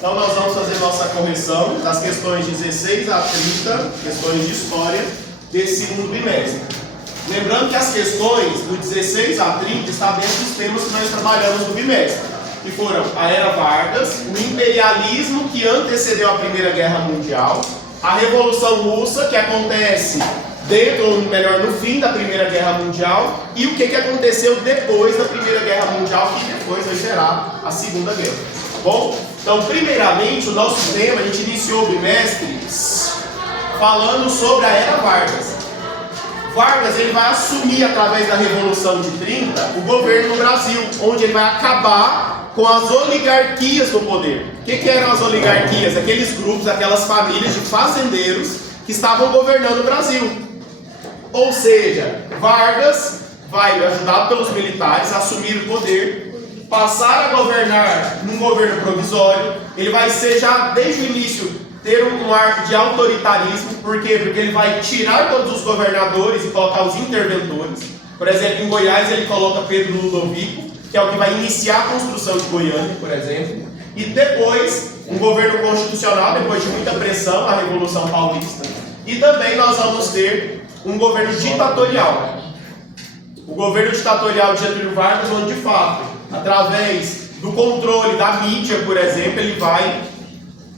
Então nós vamos fazer nossa correção das questões 16 a 30, questões de história, desse segundo bimestre. Lembrando que as questões do 16 a 30 estão dentro dos temas que nós trabalhamos no bimestre, que foram a Era Vargas, o imperialismo que antecedeu a Primeira Guerra Mundial, a Revolução Russa, que acontece dentro, ou melhor, no fim da Primeira Guerra Mundial, e o que aconteceu depois da Primeira Guerra Mundial, que depois vai gerar a Segunda Guerra. Bom, então, primeiramente, o nosso tema, a gente iniciou o bimestre falando sobre a Era Vargas. Vargas, ele vai assumir, através da Revolução de 30, o governo no Brasil, onde ele vai acabar com as oligarquias do poder. O que eram as oligarquias? Aqueles grupos, aquelas famílias de fazendeiros que estavam governando o Brasil. Ou seja, Vargas vai, ajudado pelos militares, a assumir o poder, passar a governar num governo provisório. Ele vai ser, já desde o início, ter um ar de autoritarismo. Por quê? Porque ele vai tirar todos os governadores e colocar os interventores. Por exemplo, em Goiás ele coloca Pedro Ludovico, que é o que vai iniciar a construção de Goiânia, por exemplo. E depois, um governo constitucional, depois de muita pressão, a Revolução Paulista. E também nós vamos ter um governo ditatorial. O governo ditatorial de Getúlio Vargas, onde de fato, através do controle da mídia, por exemplo, ele vai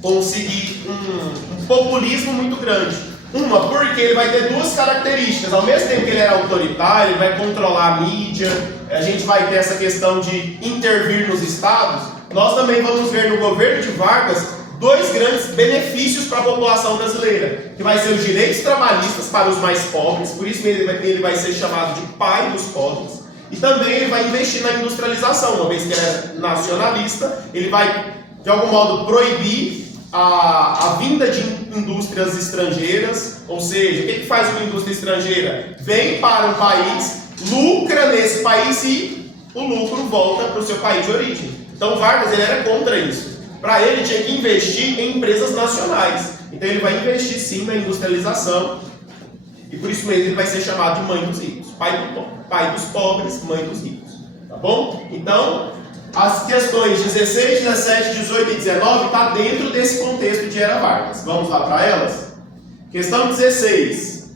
conseguir um populismo muito grande. Uma, porque ele vai ter duas características. Ao mesmo tempo que ele era autoritário, ele vai controlar a mídia, a gente vai ter essa questão de intervir nos estados. Nós também vamos ver no governo de Vargas dois grandes benefícios para a população brasileira, que vai ser os direitos trabalhistas para os mais pobres, por isso ele vai ser chamado de pai dos pobres, e também ele vai investir na industrialização, uma vez que ele é nacionalista, ele vai, de algum modo, proibir a vinda de indústrias estrangeiras. Ou seja, o que faz uma indústria estrangeira? Vem para um país, lucra nesse país e o lucro volta para o seu país de origem. Então Vargas, ele era contra isso. Para ele, tinha que investir em empresas nacionais. Então ele vai investir sim na industrialização. E por isso mesmo ele vai ser chamado de mãe dos ricos. Pai dos pobres, mãe dos ricos. Tá bom? Então, as questões 16, 17, 18 e 19 está dentro desse contexto de Era Vargas. Vamos lá para elas? Questão 16.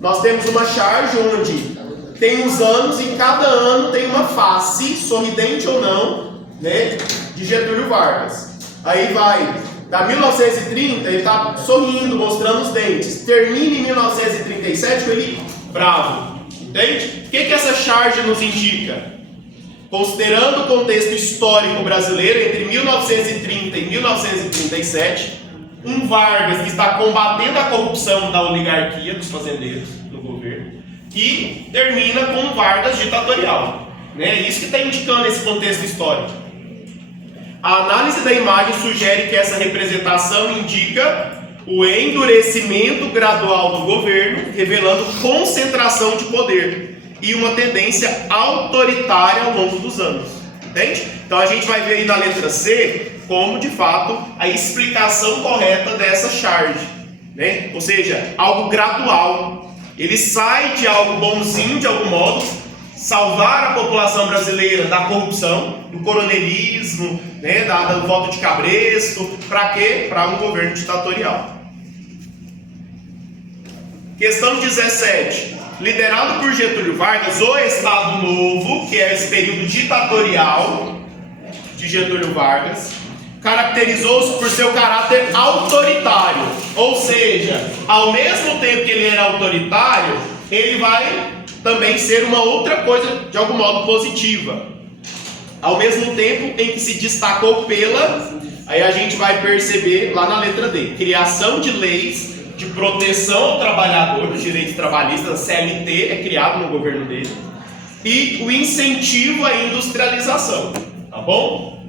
Nós temos uma charge onde tem os anos e cada ano tem uma face, sorridente ou não, né, de Getúlio Vargas. Aí vai, da 1930, ele está sorrindo, mostrando os dentes. Termina em 1937 com ele bravo. Entende? O que essa charge nos indica? Considerando o contexto histórico brasileiro entre 1930 e 1937, um Vargas que está combatendo a corrupção da oligarquia dos fazendeiros no governo, e termina com um Vargas ditatorial. Né? Isso que está indicando esse contexto histórico. A análise da imagem sugere que essa representação indica o endurecimento gradual do governo, revelando concentração de poder e uma tendência autoritária ao longo dos anos. Entende? Então a gente vai ver aí na letra C como, de fato, a explicação correta dessa charge. Né? Ou seja, algo gradual. Ele sai de algo bonzinho, de algum modo, salvar a população brasileira da corrupção, do coronelismo, né, do voto de cabresto. Para quê? Para um governo ditatorial. Questão 17. Liderado por Getúlio Vargas, o Estado Novo, que é esse período ditatorial de Getúlio Vargas, caracterizou-se por seu caráter autoritário. Ou seja, ao mesmo tempo que ele era autoritário, ele vai também ser uma outra coisa, de algum modo, positiva. Ao mesmo tempo em que se destacou pela, aí a gente vai perceber lá na letra D, criação de leis de proteção ao trabalhador, dos direitos trabalhistas, a CLT é criado no governo dele, e o incentivo à industrialização. Tá bom?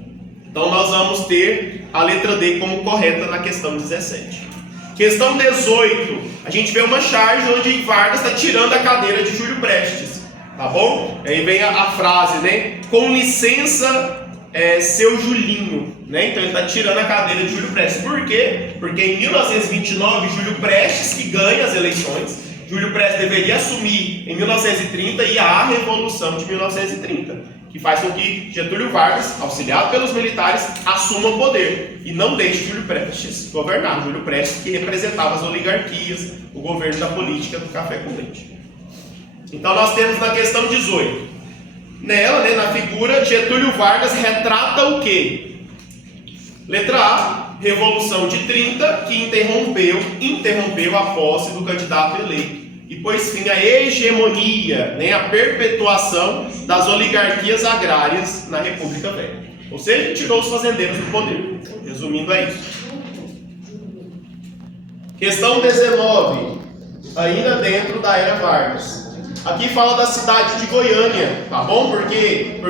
Então nós vamos ter a letra D como correta na questão 17. Questão 18, a gente vê uma charge onde Vargas está tirando a cadeira de Júlio Prestes, tá bom? Aí vem a frase, né? Com licença, seu Julinho, né? Então ele está tirando a cadeira de Júlio Prestes. Por quê? Porque em 1929, Júlio Prestes que ganha as eleições, Júlio Prestes deveria assumir em 1930 e há a Revolução de 1930. que faz com que Getúlio Vargas, auxiliado pelos militares, assuma o poder e não deixe Júlio Prestes governar. Júlio Prestes que representava as oligarquias, o governo da política do café com leite. Então nós temos na questão 18, nela, né, na figura, Getúlio Vargas retrata o quê? Letra A, Revolução de 30, que interrompeu a posse do candidato eleito e pôs fim à hegemonia, né, a perpetuação das oligarquias agrárias na República Velha. Ou seja, tirou os fazendeiros do poder. Resumindo, é isso. Questão 19, ainda dentro da era Vargas. Aqui fala da cidade de Goiânia, tá bom? Porque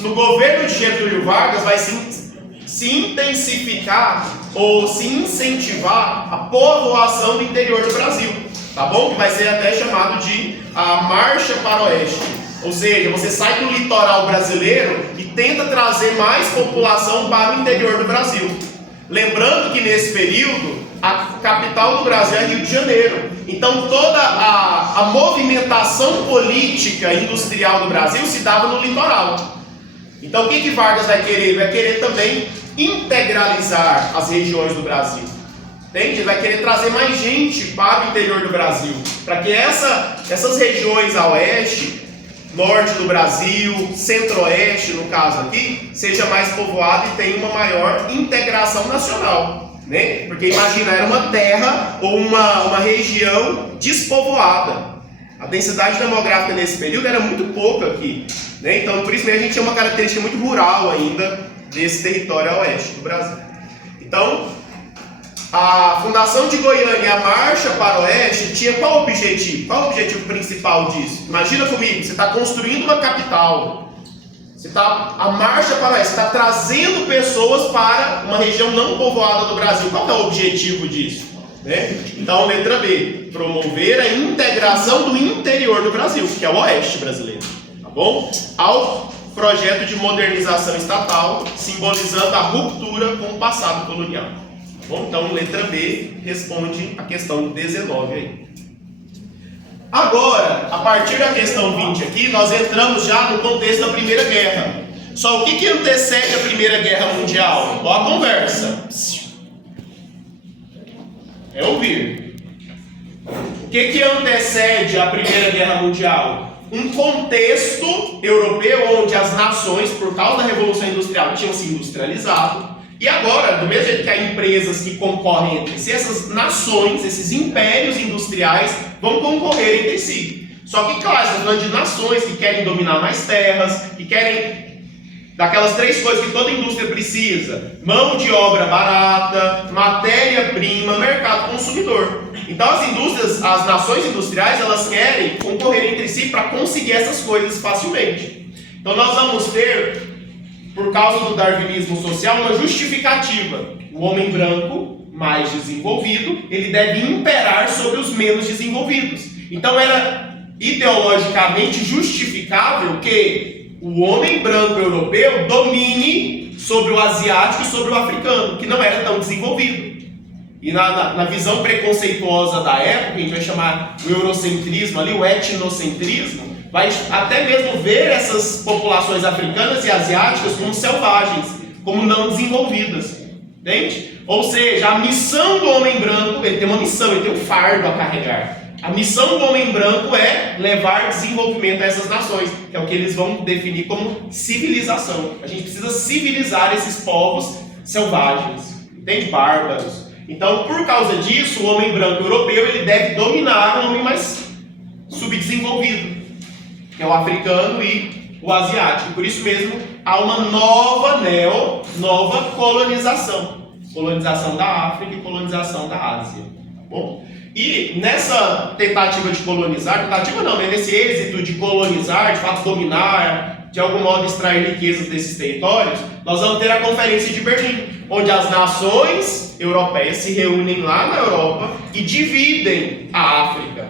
no governo de Getúlio Vargas vai se intensificar ou se incentivar a povoação do interior do Brasil, tá bom? Que vai ser até chamado de a Marcha para o Oeste. Ou seja, você sai do litoral brasileiro e tenta trazer mais população para o interior do Brasil. Lembrando que nesse período a capital do Brasil é Rio de Janeiro. Então toda a movimentação política industrial do Brasil se dava no litoral. Então o que Vargas vai querer? Vai querer também integralizar as regiões do Brasil. Entende? Ele vai querer trazer mais gente para o interior do Brasil. Para que essas regiões a oeste, norte do Brasil, centro-oeste no caso aqui, seja mais povoada e tenha uma maior integração nacional. Né? Porque imagina, era uma terra ou uma região despovoada. A densidade demográfica nesse período era muito pouca aqui. Né? Então, por isso mesmo, a gente tinha uma característica muito rural ainda desse território a oeste do Brasil. Então, a fundação de Goiânia e a marcha para o oeste tinha qual objetivo? Qual o objetivo principal disso? Imagina comigo, você está construindo uma capital. A marcha para o oeste, você está trazendo pessoas para uma região não povoada do Brasil. Qual é o objetivo disso? Né? Então, letra B, promover a integração do interior do Brasil, que é o oeste brasileiro. Tá bom? Ao projeto de modernização estatal, simbolizando a ruptura com o passado colonial. Tá bom? Então, letra B responde a questão 19 aí. Agora, a partir da questão 20 aqui, nós entramos já no contexto da Primeira Guerra. Só o que antecede a Primeira Guerra Mundial? Ó a conversa. É ouvir. O que antecede a Primeira Guerra Mundial? Um contexto europeu onde as nações, por causa da Revolução Industrial, tinham se industrializado. E agora, do mesmo jeito que há empresas que concorrem entre si, essas nações, esses impérios industriais vão concorrer entre si. Só que, claro, estamos falando de nações que querem dominar mais terras, que querem daquelas três coisas que toda indústria precisa: mão de obra barata, matéria-prima, mercado consumidor. Então as nações industriais, elas querem concorrer entre si para conseguir essas coisas facilmente. Então nós vamos ter, por causa do darwinismo social, uma justificativa. O homem branco, mais desenvolvido, ele deve imperar sobre os menos desenvolvidos. Então era ideologicamente justificável que o homem branco europeu domine sobre o asiático e sobre o africano, que não era tão desenvolvido. E na visão preconceituosa da época, a gente vai chamar o eurocentrismo ali, o etnocentrismo, vai até mesmo ver essas populações africanas e asiáticas como selvagens, como não desenvolvidas. Entende? Ou seja, a missão do homem branco, ele tem uma missão, ele tem um fardo a carregar. A missão do homem branco é levar desenvolvimento a essas nações, que é o que eles vão definir como civilização. A gente precisa civilizar esses povos selvagens, entende? Bárbaros. Então, por causa disso, o homem branco europeu, ele deve dominar o homem mais subdesenvolvido, que é o africano e o asiático. Por isso mesmo, há uma nova colonização. Colonização da África e colonização da Ásia. Tá bom? E nessa tentativa de colonizar, nesse êxito de colonizar, de fato dominar, de algum modo extrair riquezas desses territórios, nós vamos ter a Conferência de Berlim, onde as nações europeias se reúnem lá na Europa e dividem a África.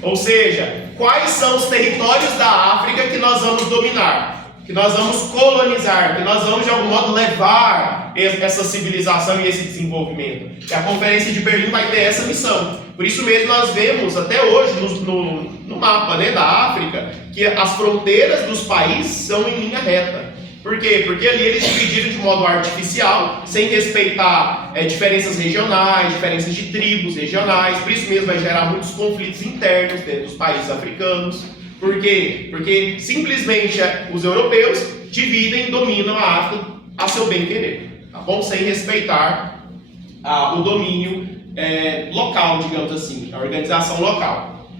Ou seja, quais são os territórios da África que nós vamos dominar? que nós vamos colonizar, que nós vamos de algum modo levar essa civilização e esse desenvolvimento. E a Conferência de Berlim vai ter essa missão. Por isso mesmo nós vemos até hoje no mapa, né, da África, que as fronteiras dos países são em linha reta. Por quê? Porque ali eles dividiram de modo artificial, sem respeitar diferenças regionais, diferenças de tribos regionais. Por isso mesmo vai gerar muitos conflitos internos dentro dos países africanos. Por quê? Porque simplesmente os europeus dividem e dominam a África a seu bem querer, tá bom? Sem respeitar o domínio local, digamos assim, a organização local.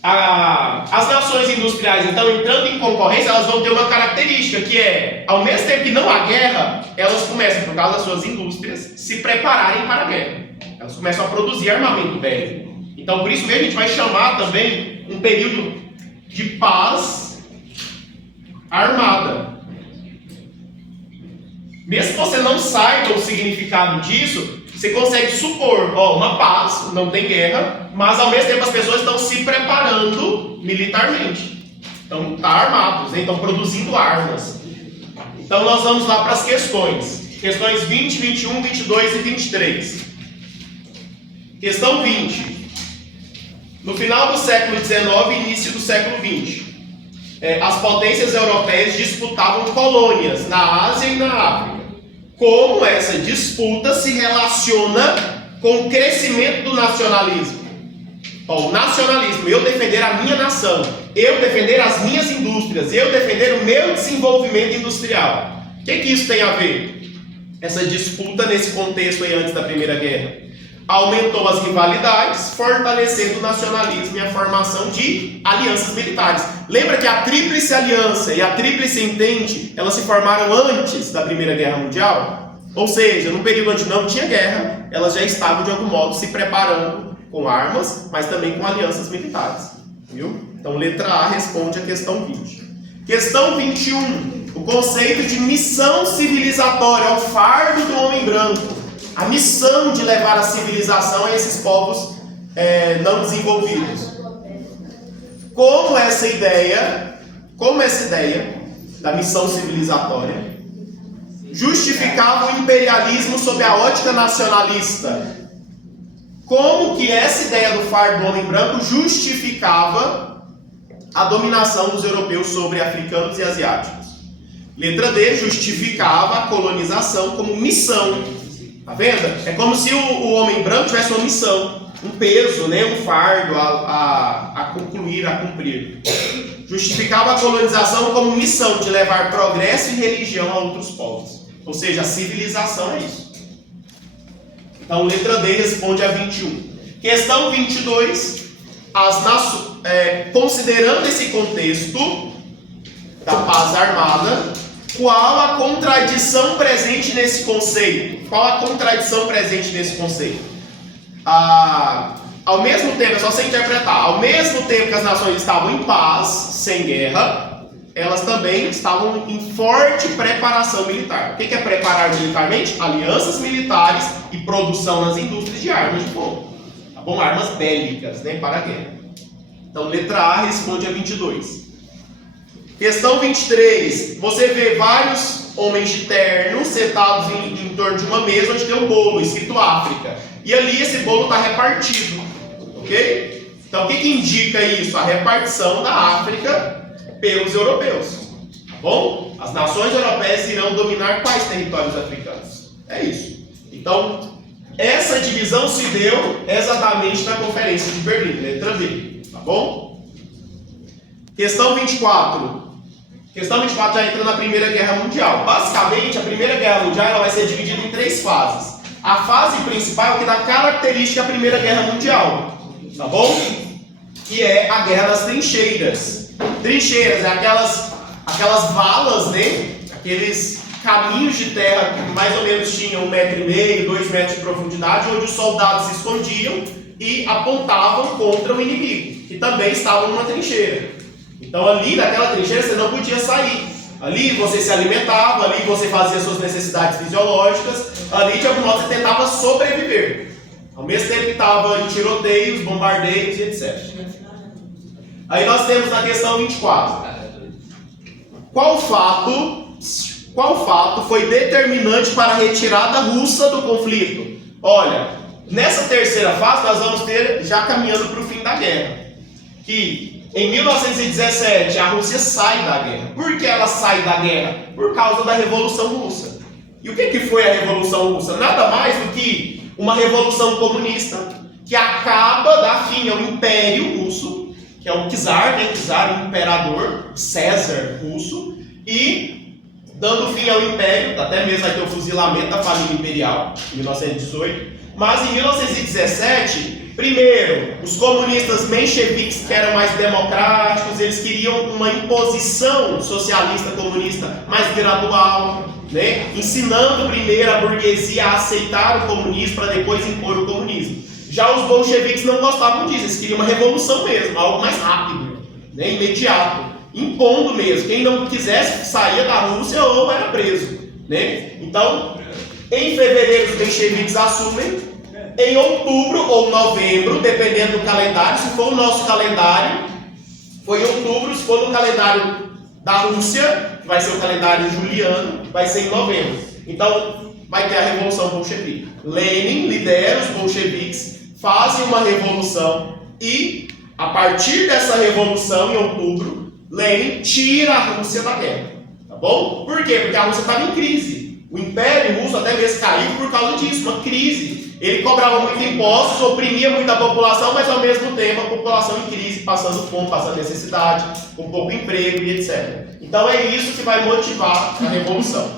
As nações industriais, então, entrando em concorrência, elas vão ter uma característica, que é, ao mesmo tempo que não há guerra, elas começam, por causa das suas indústrias, se prepararem para a guerra. Elas começam a produzir armamento bélico. Então, por isso mesmo, a gente vai chamar também um período de paz armada. Mesmo que você não saiba o significado disso, você consegue supor, uma paz, não tem guerra, mas ao mesmo tempo as pessoas estão se preparando militarmente. Então, estão armados, né? Estão produzindo armas. Então, nós vamos lá para as questões. Questões 20, 21, 22 e 23. Questão 20. No final do século XIX e início do século XX, as potências europeias disputavam colônias na Ásia e na África. Como essa disputa se relaciona com o crescimento do nacionalismo? O nacionalismo, eu defender a minha nação, eu defender as minhas indústrias, eu defender o meu desenvolvimento industrial. O que isso tem a ver? Essa disputa nesse contexto aí antes da Primeira Guerra aumentou as rivalidades, fortalecendo o nacionalismo e a formação de alianças militares. Lembra que a Tríplice Aliança e a Tríplice Entente, elas se formaram antes da Primeira Guerra Mundial? Ou seja, num período onde não tinha guerra, elas já estavam de algum modo se preparando com armas, mas também com alianças militares. Viu? Então, letra A responde a questão 20. Questão 21. O conceito de missão civilizatória, o fardo do homem branco. A missão de levar a civilização a esses povos não desenvolvidos. Como essa ideia da missão civilizatória justificava o imperialismo sob a ótica nacionalista? Como que essa ideia do fardo do homem branco justificava a dominação dos europeus sobre africanos e asiáticos? Letra D, justificava a colonização como missão. Tá vendo? É como se o homem branco tivesse uma missão, um peso, né? Um fardo a concluir, a cumprir. Justificava a colonização como missão de levar progresso e religião a outros povos. Ou seja, a civilização é isso. Então, letra D responde a 21. Questão 22. Considerando esse contexto da paz armada, qual a contradição presente nesse conceito? Qual a contradição presente nesse conceito? Ao mesmo tempo, é só você interpretar, ao mesmo tempo que as nações estavam em paz, sem guerra, elas também estavam em forte preparação militar. O que é preparar militarmente? Alianças militares e produção nas indústrias de armas de fogo. Tá bom? Armas bélicas, né, para a guerra. Então, letra A responde a 22. Questão 23. Você vê vários homens de terno sentados em torno de uma mesa onde tem um bolo escrito África. E ali esse bolo está repartido. Ok? Então o que indica isso? A repartição da África pelos europeus. Tá bom? As nações europeias irão dominar quais territórios africanos? É isso. Então, essa divisão se deu exatamente na Conferência de Berlim. Letra B. Tá bom? Questão 24. Questão 24 já entra na Primeira Guerra Mundial. Basicamente, a Primeira Guerra Mundial ela vai ser dividida em 3 fases. A fase principal é o que dá característica à Primeira Guerra Mundial. Tá bom? Que é a Guerra das Trincheiras. Trincheiras é aquelas valas, né? Aqueles caminhos de terra que mais ou menos tinham 1,5 metro, 2 metros de profundidade, onde os soldados se escondiam e apontavam contra o inimigo, que também estava numa trincheira. Então ali naquela trincheira você não podia sair. Ali você se alimentava, ali você fazia suas necessidades fisiológicas, ali de algum modo você tentava sobreviver. Ao mesmo tempo que estava em tiroteios, bombardeios e etc. Aí nós temos na questão 24. Qual fato foi determinante para a retirada russa do conflito? Olha, nessa terceira fase nós vamos ter, já caminhando para o fim da guerra, que em 1917 a Rússia sai da guerra. Por que ela sai da guerra? Por causa da Revolução Russa. E o que foi a Revolução Russa? Nada mais do que uma revolução comunista que acaba, dá fim ao Império Russo, que é o czar, né? Czar, o imperador, César russo, e dando fim ao Império, até mesmo vai ter o fuzilamento da família imperial, em 1918. Mas em 1917, primeiro, os comunistas mencheviques, que eram mais democráticos, eles queriam uma imposição socialista comunista mais gradual, né? Ensinando primeiro a burguesia a aceitar o comunismo para depois impor o comunismo. Já os bolcheviques não gostavam disso, eles queriam uma revolução mesmo, algo mais rápido, né? Imediato, impondo mesmo. Quem não quisesse saía da Rússia ou era preso, né? Então, em fevereiro os mencheviques assumem, em outubro ou novembro, dependendo do calendário, se for o nosso calendário, foi em outubro, se for no calendário da Rússia, que vai ser o calendário juliano, vai ser em novembro. Então, vai ter a Revolução Bolchevique. Lenin lidera os bolcheviques, fazem uma revolução e, a partir dessa revolução, em outubro, Lenin tira a Rússia da guerra. Tá bom? Por quê? Porque a Rússia estava em crise. O Império Russo até mesmo caiu por causa disso, uma crise. Ele cobrava muito impostos, oprimia muito a população, mas ao mesmo tempo a população em crise, passando fome, passando necessidade, com pouco emprego e etc. Então é isso que vai motivar a revolução.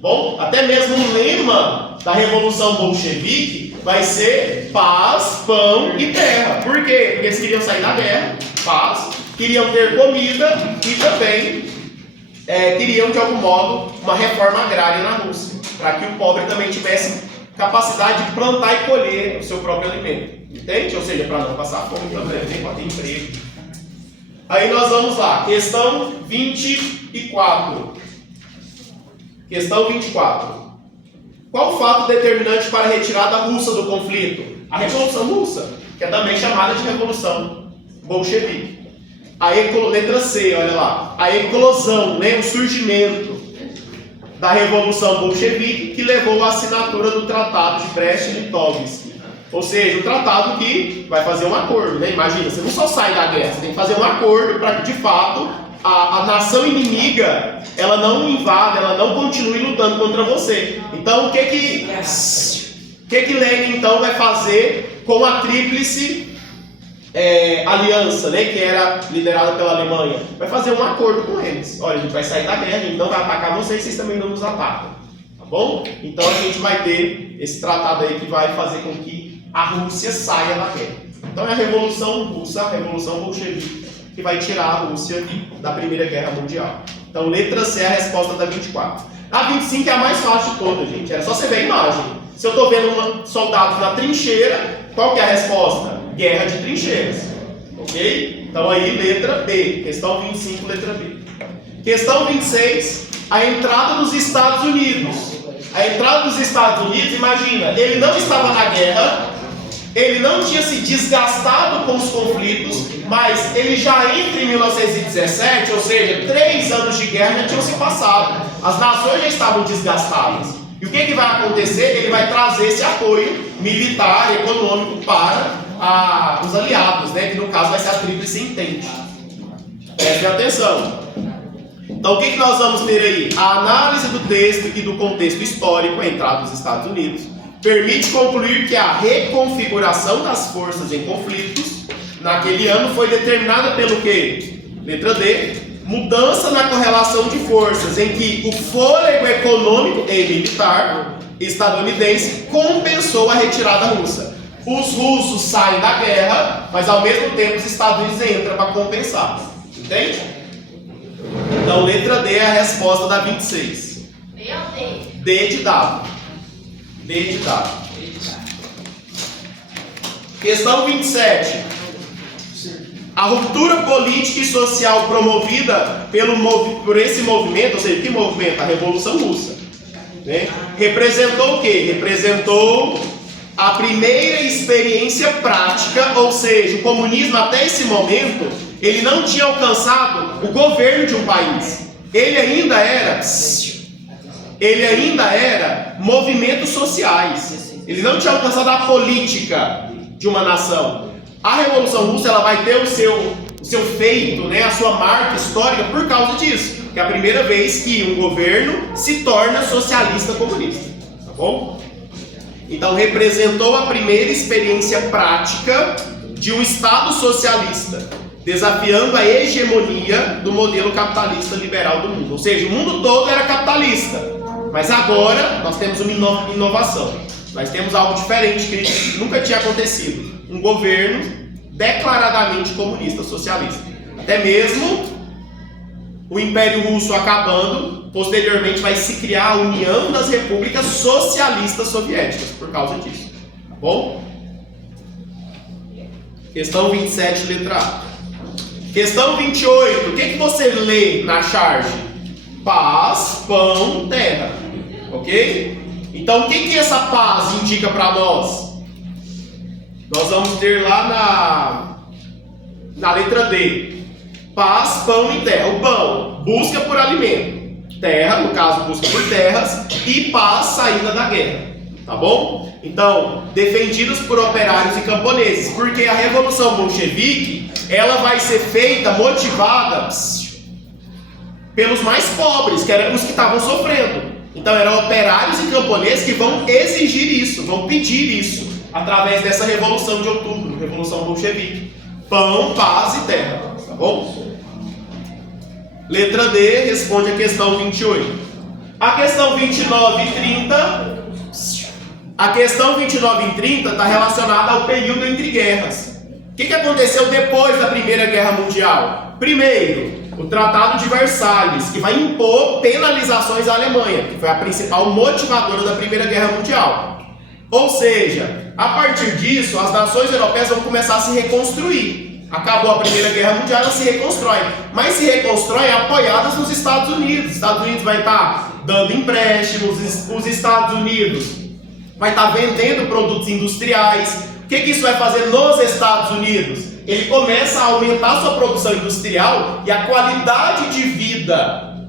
Bom, até mesmo o lema da Revolução Bolchevique vai ser paz, pão e terra. Por quê? Porque eles queriam sair da guerra, paz, queriam ter comida e também queriam, de algum modo, uma reforma agrária na Rússia, para que o pobre também tivesse capacidade de plantar e colher o seu próprio alimento. Entende? Ou seja, para não passar fome também, para ter emprego. Aí nós vamos lá, questão 24. Questão 24. Qual o fato determinante para a retirada russa do conflito? A Revolução Russa, que é também chamada de Revolução Bolchevique. Letra C, olha lá. A eclosão, né, o surgimento da Revolução Bolchevique, que levou à assinatura do Tratado de Brest-Litovsk. Ou seja, o tratado que vai fazer um acordo, né? Imagina, você não só sai da guerra, você tem que fazer um acordo para que, de fato, a nação inimiga, ela não invada, ela não continue lutando contra você. Então, o que Lenin, então, vai fazer com a tríplice aliança, né, que era liderada pela Alemanha? Vai fazer um acordo com eles. Olha, a gente vai sair da guerra, a gente não vai atacar vocês, vocês também não nos atacam. Tá bom? Então, a gente vai ter esse tratado aí que vai fazer com que a Rússia saia da guerra. Então, é a Revolução Russa, a Revolução Bolchevique, que vai tirar a Rússia da Primeira Guerra Mundial. Então, letra C é a resposta da 24. A 25 é a mais fácil de todas, gente. É só você ver a imagem. Se eu estou vendo soldados na trincheira, qual que é a resposta? Guerra de trincheiras. Ok? Então, aí, letra B. Questão 25, letra B. Questão 26, a entrada dos Estados Unidos. A entrada dos Estados Unidos, imagina, ele não estava na guerra, ele não tinha se desgastado com os conflitos, mas ele já entra em 1917, ou seja, 3 anos de guerra já tinham se passado. As nações já estavam desgastadas. E o que vai acontecer? Ele vai trazer esse apoio militar, econômico para os aliados, né? Que no caso vai ser a Tríplice Entente. Prestem atenção. Então o que nós vamos ter aí? A análise do texto e do contexto histórico, a entrada dos Estados Unidos, permite concluir que a reconfiguração das forças em conflitos naquele ano foi determinada pelo quê? Letra D. Mudança na correlação de forças, em que o fôlego econômico e militar estadunidense compensou a retirada russa. Os russos saem da guerra, mas ao mesmo tempo os Estados Unidos entram para compensar. Entende? Então, letra D é a resposta da 26. D ou D? D de dado. D de dado. Questão 27. A ruptura política e social promovida por esse movimento, ou seja, que movimento? A Revolução Russa. Né? Representou o quê? Representou a primeira experiência prática, ou seja, o comunismo até esse momento, ele não tinha alcançado o governo de um país. ele ainda era movimentos sociais. Ele não tinha alcançado a política de uma nação. A Revolução Russa ela vai ter o seu feito, né, a sua marca histórica por causa disso, que é a primeira vez que um governo se torna socialista comunista, tá bom? Então representou a primeira experiência prática de um Estado socialista, desafiando a hegemonia do modelo capitalista liberal do mundo. Ou seja, o mundo todo era capitalista, mas agora nós temos uma inovação. Nós temos algo diferente que nunca tinha acontecido. Um governo declaradamente comunista, socialista. Até mesmo o Império Russo acabando, posteriormente vai se criar a União das Repúblicas Socialistas Soviéticas por causa disso. Tá bom? Questão 27, letra A. Questão 28. O que você lê na charge? Paz, pão, terra. Ok? Então, o que essa paz indica para nós? Nós vamos ter lá na letra D. Paz, pão e terra. O pão, busca por alimento. Terra, no caso, busca por terras. E paz, saída da guerra. Tá bom? Então, defendidos por operários e camponeses. Porque a Revolução Bolchevique, ela vai ser feita, motivada pelos mais pobres, que eram os que estavam sofrendo. Então eram operários e camponeses que vão exigir isso, vão pedir isso, através dessa Revolução de Outubro, Revolução Bolchevique. Pão, paz e terra, tá bom? Letra D responde a questão 28. A questão 29 e 30... A questão 29 e 30 está relacionada ao período entre guerras. O que aconteceu depois da Primeira Guerra Mundial? Primeiro, o Tratado de Versalhes, que vai impor penalizações à Alemanha, que foi a principal motivadora da Primeira Guerra Mundial. Ou seja, a partir disso, as nações europeias vão começar a se reconstruir. Acabou a Primeira Guerra Mundial, elas se reconstroem. Mas se reconstroem apoiadas nos Estados Unidos. Os Estados Unidos vai estar dando empréstimos, os Estados Unidos vai estar vendendo produtos industriais. O que isso vai fazer nos Estados Unidos? Ele começa a aumentar sua produção industrial e a qualidade de vida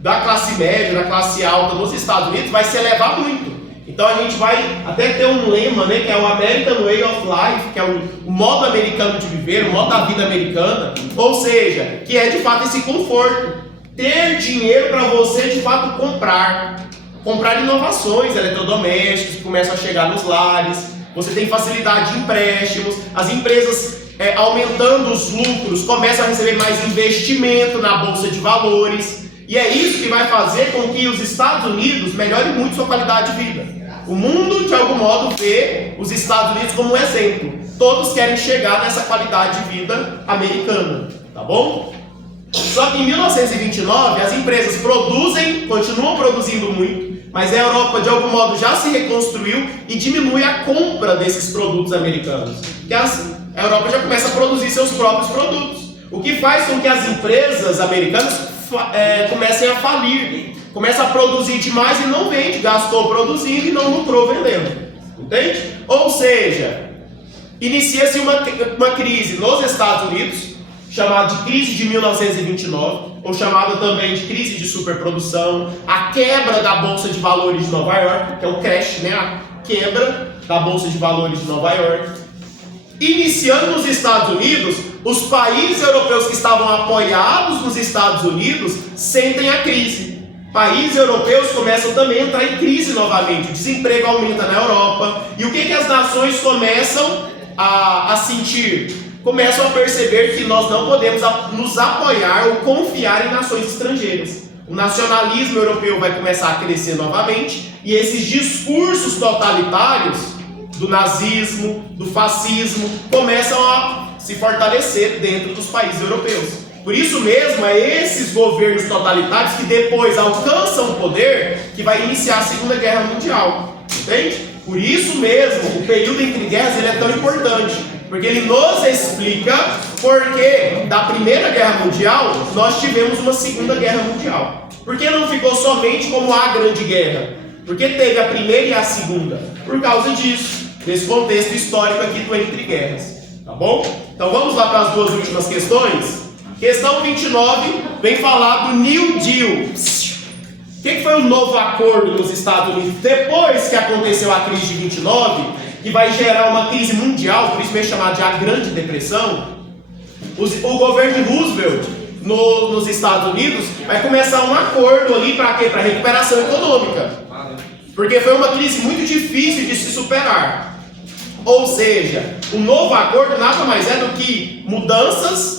da classe média, da classe alta nos Estados Unidos vai se elevar muito. Então a gente vai até ter um lema, né, que é o American Way of Life, que é o modo americano de viver, o modo da vida americana, ou seja, que é de fato esse conforto. Ter dinheiro para você de fato comprar inovações, eletrodomésticos que começam a chegar nos lares, você tem facilidade de empréstimos, as empresas aumentando os lucros, começam a receber mais investimento na Bolsa de Valores, e é isso que vai fazer com que os Estados Unidos melhorem muito sua qualidade de vida. O mundo, de algum modo, vê os Estados Unidos como um exemplo. Todos querem chegar nessa qualidade de vida americana, tá bom? Só que em 1929, as empresas continuam produzindo muito, mas a Europa, de algum modo, já se reconstruiu e diminui a compra desses produtos americanos. Porque a Europa já começa a produzir seus próprios produtos, o que faz com que as empresas americanas comecem a falir, começam a produzir demais e não vende, gastou produzindo e não lucrou vendendo, entende? Ou seja, inicia-se uma crise nos Estados Unidos, chamada de crise de 1929, ou chamada também de crise de superprodução, a quebra da Bolsa de Valores de Nova York, que é o crash, né? A quebra da Bolsa de Valores de Nova York. Iniciando nos Estados Unidos, os países europeus que estavam apoiados nos Estados Unidos sentem a crise. Países europeus começam também a entrar em crise novamente, o desemprego aumenta na Europa, e o que as nações começam a sentir? Começam a perceber que nós não podemos nos apoiar ou confiar em nações estrangeiras. O nacionalismo europeu vai começar a crescer novamente e esses discursos totalitários do nazismo, do fascismo, começam a se fortalecer dentro dos países europeus. Por isso mesmo, é esses governos totalitários que depois alcançam o poder que vai iniciar a Segunda Guerra Mundial. Entende? Por isso mesmo, o período entre guerras ele é tão importante. Porque ele nos explica porque da Primeira Guerra Mundial nós tivemos uma Segunda Guerra Mundial. Por que não ficou somente como a Grande Guerra? Porque teve a Primeira e a Segunda. Por causa disso, desse contexto histórico aqui do entre guerras. Tá bom? Então vamos lá para as duas últimas questões. Questão 29 vem falar do New Deal. O que foi o novo acordo nos Estados Unidos? Depois que aconteceu a crise de 29, que vai gerar uma crise mundial, por isso mesmo chamada de a Grande Depressão, o governo de Roosevelt nos Estados Unidos vai começar um acordo ali para quê? Para recuperação econômica. Porque foi uma crise muito difícil de se superar. Ou seja, o novo acordo nada mais é do que mudanças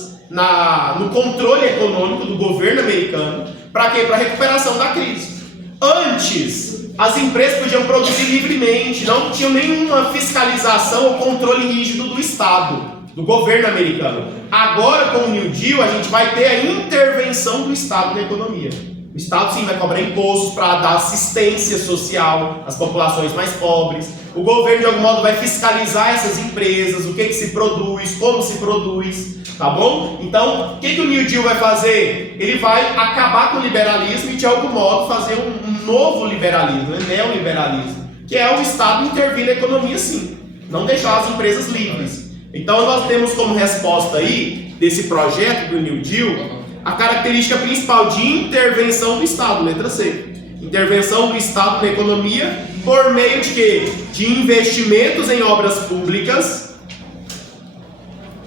no controle econômico do governo americano. Para quê? Para a recuperação da crise. Antes, as empresas podiam produzir livremente, não tinham nenhuma fiscalização ou controle rígido do Estado, do governo americano. Agora, com o New Deal, a gente vai ter a intervenção do Estado na economia. O Estado sim vai cobrar impostos para dar assistência social às populações mais pobres. O governo de algum modo vai fiscalizar essas empresas, o que se produz, como se produz, tá bom? Então, o que o New Deal vai fazer? Ele vai acabar com o liberalismo e de algum modo fazer um novo liberalismo, neoliberalismo, que é o Estado intervir na economia sim, não deixar as empresas livres. Então nós temos como resposta aí desse projeto do New Deal a característica principal de intervenção do Estado, letra C. Intervenção do Estado na economia por meio de quê? De investimentos em obras públicas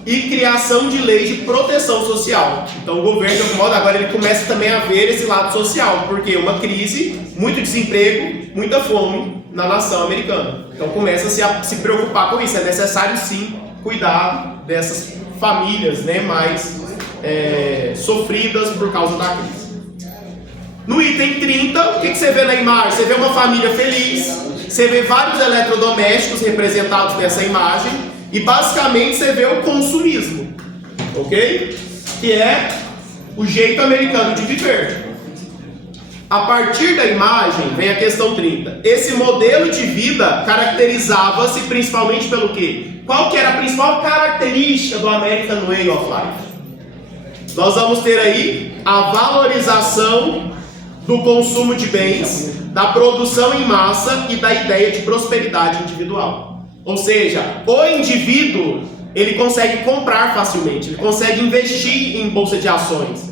e criação de leis de proteção social. Então o governo, de algum modo, agora ele começa também a ver esse lado social, porque uma crise, muito desemprego, muita fome na nação americana. Então começa a se preocupar com isso. É necessário sim cuidar dessas famílias, né, mais sofridas por causa da crise. No item 30, o que você vê na imagem? Você vê uma família feliz, você vê vários eletrodomésticos representados nessa imagem e basicamente você vê o consumismo, ok? Que é o jeito americano de viver. A partir da imagem vem a questão 30. Esse modelo de vida caracterizava-se principalmente pelo quê? Qual que era a principal característica do American Way of Life? Nós vamos ter aí a valorização do consumo de bens, da produção em massa e da ideia de prosperidade individual. Ou seja, o indivíduo, ele consegue comprar facilmente, ele consegue investir em bolsa de ações,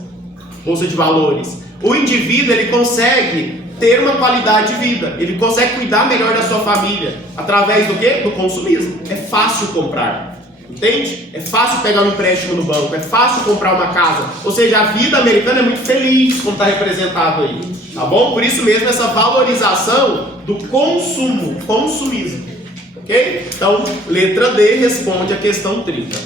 bolsa de valores. O indivíduo, ele consegue ter uma qualidade de vida, ele consegue cuidar melhor da sua família, através do quê? Do consumismo. É fácil comprar. Entende? É fácil pegar um empréstimo no banco, é fácil comprar uma casa. Ou seja, a vida americana é muito feliz, como está representado aí. Tá bom? Por isso mesmo essa valorização do consumismo. Ok? Então, letra D responde a questão 30.